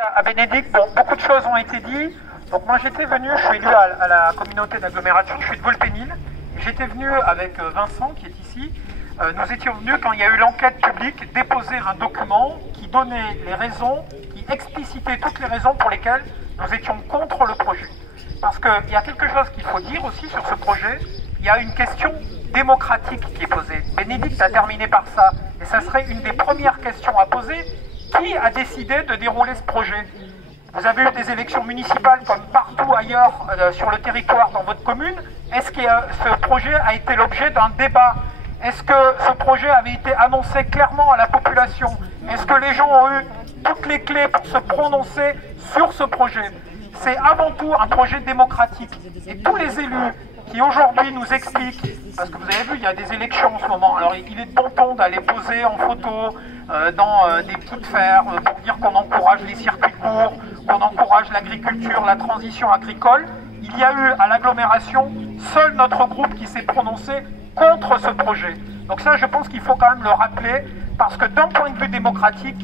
À Bénédicte, bon, beaucoup de choses ont été dites. Donc moi j'étais venu, je suis élu à la communauté d'agglomération, je suis de Volpénil. J'étais venu avec Vincent qui est ici. Nous étions venus quand il y a eu l'enquête publique déposer un document qui donnait les raisons, qui explicitait toutes les raisons pour lesquelles nous étions contre le projet. Parce qu'il y a quelque chose qu'il faut dire aussi sur ce projet, il y a une question démocratique qui est posée. Bénédicte a terminé par ça, et ça serait une des premières questions à poser. Qui a décidé de dérouler ce projet? Vous avez eu des élections municipales comme partout ailleurs sur le territoire dans votre commune. Est-ce que ce projet a été l'objet d'un débat? Est-ce que ce projet avait été annoncé clairement à la population? Est-ce que les gens ont eu toutes les clés pour se prononcer sur ce projet? C'est avant tout un projet démocratique. Et tous les élus qui aujourd'hui nous expliquent, parce que vous avez vu, il y a des élections en ce moment, alors il est de bon ton d'aller poser en photo dans des petites fers pour dire qu'on encourage les circuits courts, qu'on encourage l'agriculture, la transition agricole. Il y a eu à l'agglomération seul notre groupe qui s'est prononcé contre ce projet. Donc ça, je pense qu'il faut quand même le rappeler, parce que d'un point de vue démocratique,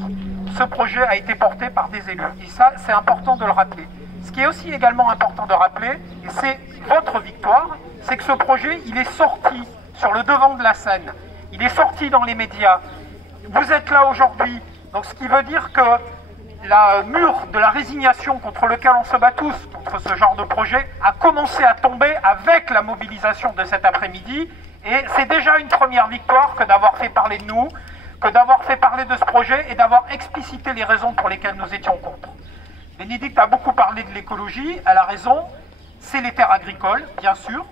ce projet a été porté par des élus. Et ça, c'est important de le rappeler. Ce qui est aussi également important de rappeler, et c'est votre victoire, c'est que ce projet, il est sorti sur le devant de la scène. Il est sorti dans les médias. Vous êtes là aujourd'hui, donc ce qui veut dire que la mur de la résignation contre lequel on se bat tous, contre ce genre de projet, a commencé à tomber avec la mobilisation de cet après-midi. Et c'est déjà une première victoire que d'avoir fait parler de nous, que d'avoir fait parler de ce projet et d'avoir explicité les raisons pour lesquelles nous étions contre. Bénédicte a beaucoup parlé de l'écologie, elle a raison, c'est les terres agricoles, bien sûr.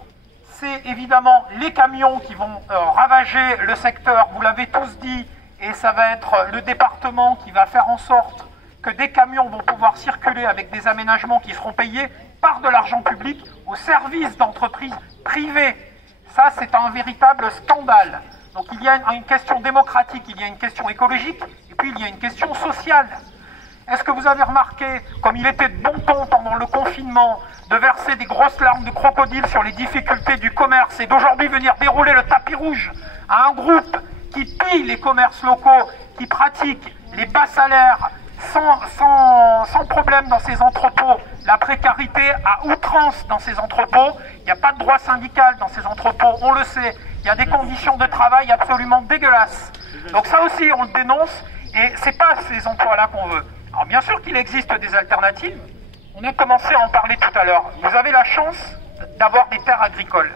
C'est évidemment les camions qui vont ravager le secteur, vous l'avez tous dit, et ça va être le département qui va faire en sorte que des camions vont pouvoir circuler avec des aménagements qui seront payés par de l'argent public au service d'entreprises privées. Ça, c'est un véritable scandale. Donc il y a une question démocratique, il y a une question écologique, et puis il y a une question sociale. Est-ce que vous avez remarqué, comme il était de bon ton pendant le confinement, de verser des grosses larmes de crocodile sur les difficultés du commerce et d'aujourd'hui venir dérouler le tapis rouge à un groupe qui pille les commerces locaux, qui pratique les bas salaires sans problème dans ces entrepôts, la précarité à outrance dans ces entrepôts, il n'y a pas de droit syndical dans ces entrepôts, on le sait, il y a des conditions de travail absolument dégueulasses. Donc ça aussi on le dénonce, et c'est pas ces emplois-là qu'on veut. Alors bien sûr qu'il existe des alternatives, on a commencé à en parler tout à l'heure. Vous avez la chance d'avoir des terres agricoles.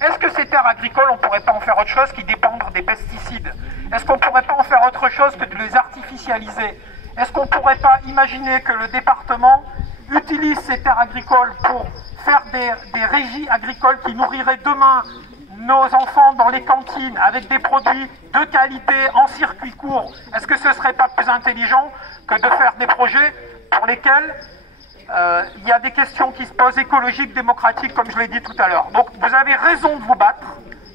Est-ce que ces terres agricoles, on ne pourrait pas en faire autre chose que dépendre des pesticides? Est-ce qu'on ne pourrait pas en faire autre chose que de les artificialiser? Est-ce qu'on ne pourrait pas imaginer que le département utilise ces terres agricoles pour faire des régies agricoles qui nourriraient demain nos enfants dans les cantines avec des produits de qualité en circuit court? Est-ce que ce ne serait pas plus intelligent que de faire des projets pour lesquels il y a des questions qui se posent écologiques, démocratiques, comme je l'ai dit tout à l'heure? Donc vous avez raison de vous battre.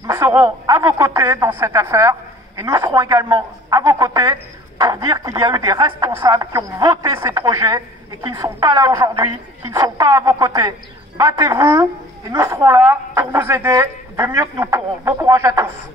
Nous serons à vos côtés dans cette affaire, et nous serons également à vos côtés pour dire qu'il y a eu des responsables qui ont voté ces projets et qui ne sont pas là aujourd'hui, qui ne sont pas à vos côtés. Battez-vous, et nous serons là pour vous aider du mieux que nous pourrons. Bon courage à tous.